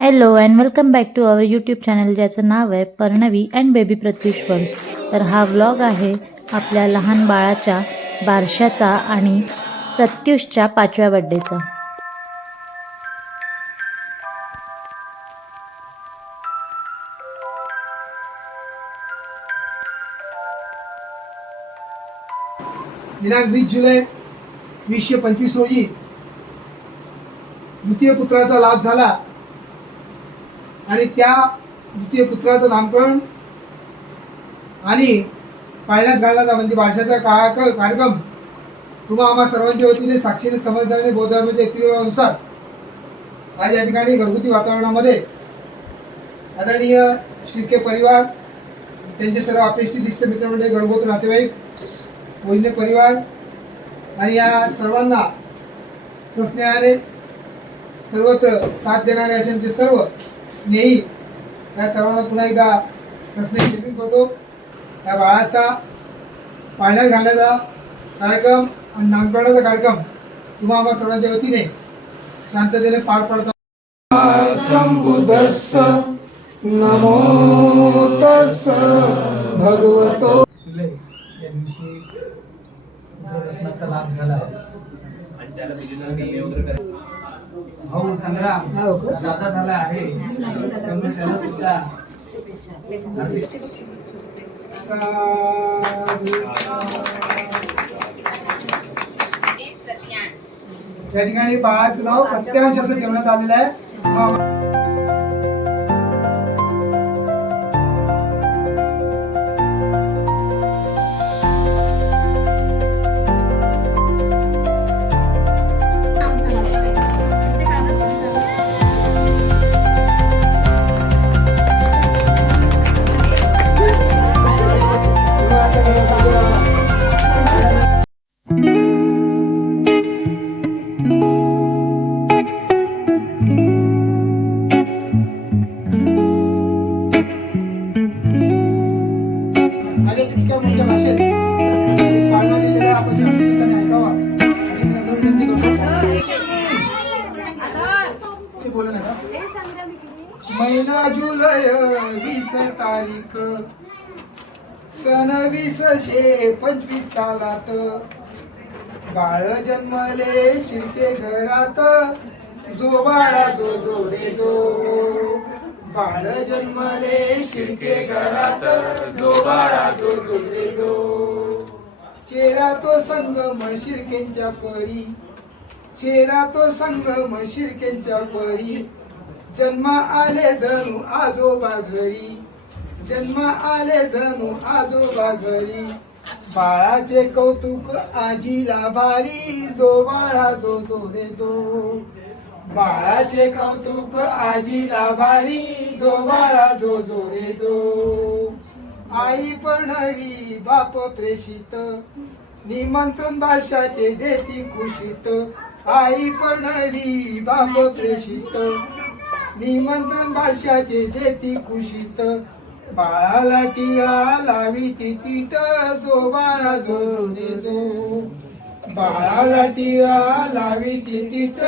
Hello and welcome back to our YouTube channel ज्याचं नाव आहे Parnavi and baby Pratyush world. तर हा व्लॉग आहे आपल्या लहान बाळाच्या बारशाचा आणि प्रत्युषच्या 5व्या बड्डेचा. दिनांक 20 जुलै 2025 रोजी द्वितीय पुत्राचा लाभ झाला आणि त्या द्वितीय पुत्राचं नामकरण आणि पाळण्यात घालण्याचा म्हणजे बारशाचा कार्यक्रम तुम्हा आम्हा सर्वांच्या वतीने साक्षीने समजदारीने बौद्धांमध्ये रीतीनुसार आज या ठिकाणी घरगुती वातावरणामध्ये आदरणीय शिर्के परिवार, त्यांचे सर्व अपेक्षित इष्ट मित्रमंडळी, गणगोत्र नातेवाईक, मोजणे परिवार आणि या सर्वांना सस्नेहाने सर्वत्र साथ देणारे असे आमचे सर्व स्नेही या सर्वांना पुन्हा एकदा सस्नेह शिल्पित करतो. या बाळाचा पाळण्यात घालण्याचा कार्यक्रम आणि नामकरणाचा कार्यक्रम तुम्हा आम्हा सर्वांच्या वतीने शांततेने पार पडतो. संबुद्धस्स नमो तस्स भगवतो. या दिवशी रत्नाचा लाभ झाला भाऊ संग्राम दादा झाला आहे, त्यामुळे त्याला सुद्धा त्या ठिकाणी बाळाचं नाव प्रत्यांश असं ठेवण्यात आलेलं आहे. महिना जुलै 20 तारीख सन 2025 सालात बाळ जन्मले शिर्के घरात. जो बाळा जो जो रे जो, बाळ जन्मले शिर्के घरात. जो बाळा जो जो रे जो, चेहरा तो संगम शिर्केंच्या परी, चेहरा तो संगम शिर्केंच्या परी. जन्म आले जणू आजोबा घरी, जन्म आले जणू आजोबा घरी. बाळाचे कौतुक आजीला भारी. जो बाळा जो जो रे जो, बाळाचे कौतुक आजीला भारी. जो बाळा जो जो रे जो. आई पर्णवी बाप प्रेषित, निमंत्रण बारशाचे देती खुशीत. आई पर्णवी बाप प्रेषित, निमंत्रण बारशाचे देती खुशीत. बाळाला टिळा लावी ती तीट. जो बाळा जो रे जो, बाळाला टिळा लावी ती तीट.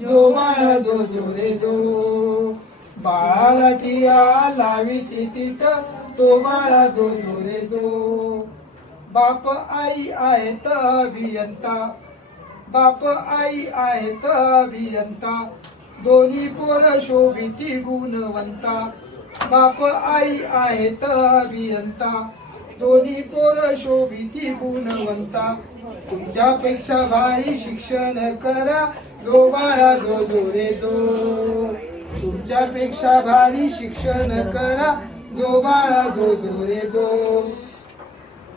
जो बाळा जो जो रे जो, बाळाला टिळा लावी ती तीट. तो बाळा जो जो रे जो. बाप आई आहेत अभियंता, बाप आई आहेत अभियंता. दोन्ही पोर शोभिती गुणवंता. बाप आई आहेत अभियंता, दोन्ही पोर शोभिती गुणवंता. तुमच्यापेक्षा भारी शिक्षण करा. जो बाळा जो जो रे जो, तुमच्यापेक्षा भारी शिक्षण करा. जो बाळा जो जो रे जो.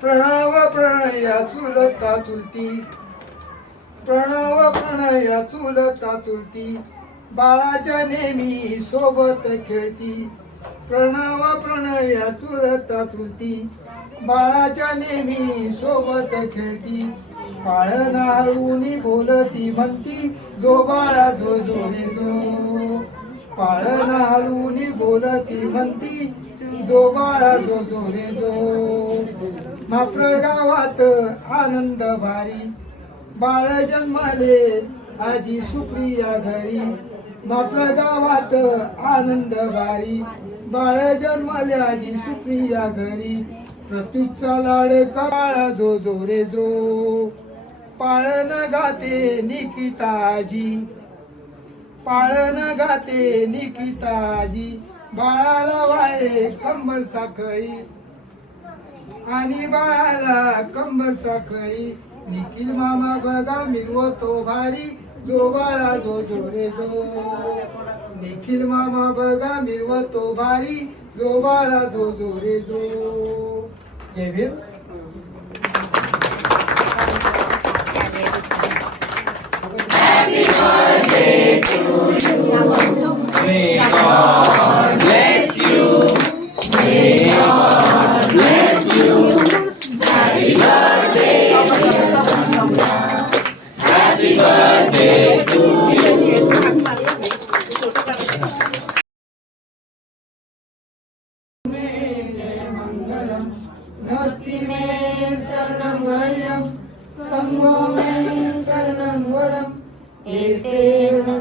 प्रणव प्रणया चुलता चुलती, प्रणव प्रणया चुलता चुलती. बाळाच्या नेहमी सोबत खेळती. प्रणव प्रणया चुलता चुलती, बाळाच्या नेहमी सोबत खेळती. पाळण हलवून बोलती म्हणती. जो बाळा जो जो रे जो, पाळण हलवून बोलती म्हणती. जो बाळा जो जो रे जो. मात्र गावात आनंद भारी. बाळ जन्मले आजी सुप्रिया घरी. मात्र गावात आनंद भारी बाळ जन्मल्याची सुप्रिया घरी प्रत्युचा लाडका बाळ जो जो रे जो पाळण गाते निकिताजी पाळण गाते निकिताजी बाळाला वाळे कंबर साखळी आणि बाळाला कंबर साखळी निखिल मामा बघा मिरवतो भारी जो बाळा जो जो रे जो निखिल मामा बघा मिरवतो भारी जो बाळा जो जो रे जो. जय भीम. भक्ति में शरणं वयं संगो में शरणं वरं एतेन